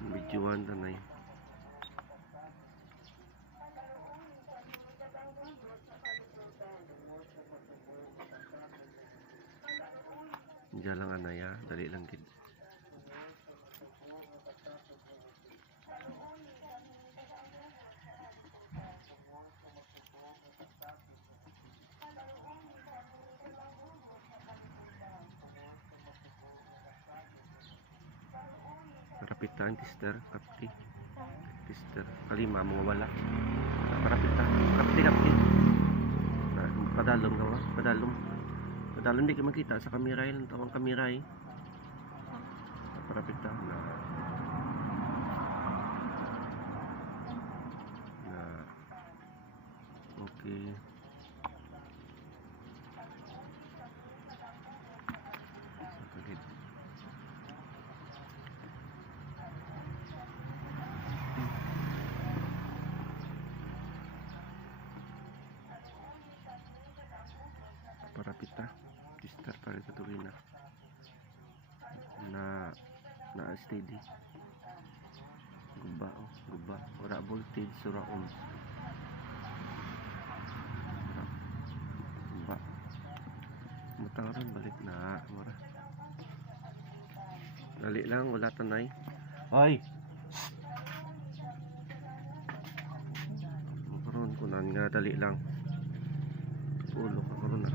Videoan tanay. Diyan lang anaya, dali lang gid. Parapitan tester, kapti. Tester, kalima mo wala. Parapitan, kapti. Padalom ka ba? Padalom di ka makita sa kamera yun. Tawang kamera eh. Parapitan na. Okay. Sakit. Parapita tester para katuloy na steady guba ora voltage ora ohms guba mataron balik na mura dali lang wala tanay ay karon kunan nga dali lang ulo ka karon na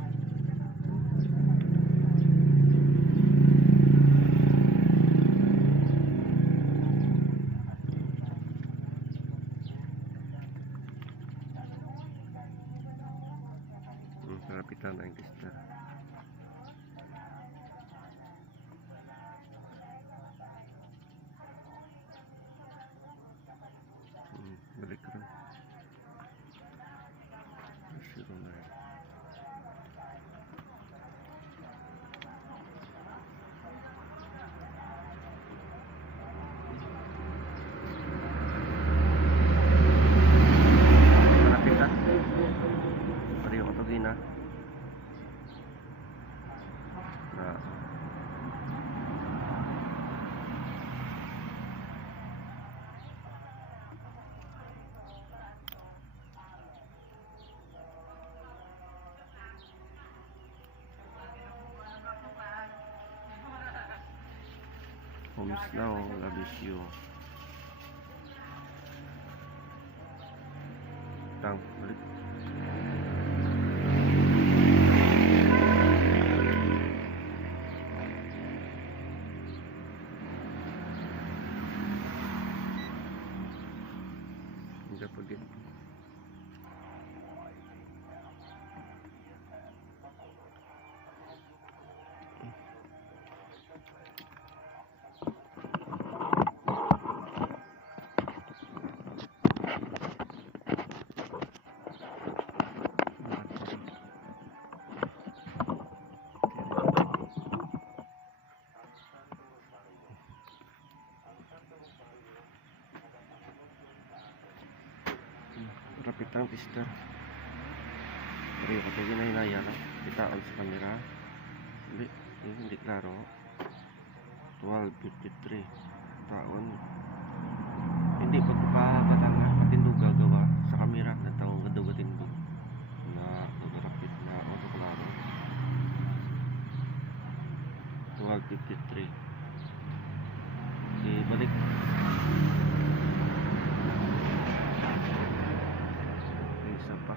parapitan ang tester. Balik ka rin. Zero na rin. Parapitan. Pariyo ko ito gina. Homes now, labisyo. Tang, balik. Hindi pagit. Rapitang tester. Pariyo ko ito ginahilaya ka. Kitaon sa kamera. Hindi klaro. 12:53 taon. Hindi pagpapatangan patinduga gawa sa kamera na taong gadugatindog na rapid na auto klaro. 12:53 balik. Isa pa.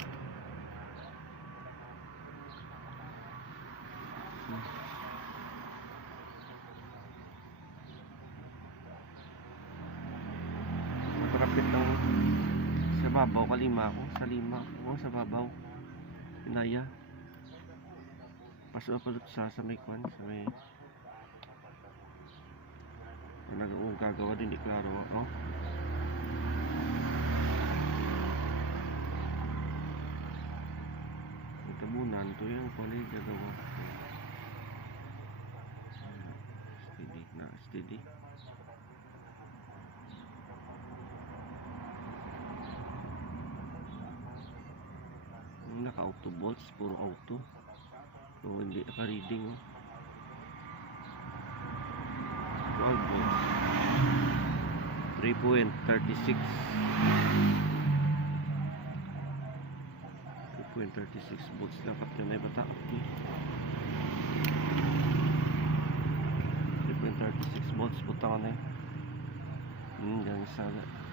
Nakarapit ng sa babaw kalima ako sa lima ako sa babaw inaya paso apalot sa may kwan sa may gagawa din di klaro no tabunan to yung kulay gagawa steady naka auto bolts puro auto so hindi naka reading 12 volts 3.36 volts dapat yun ay bata. 3.36 volts butang na eh. Yan saga.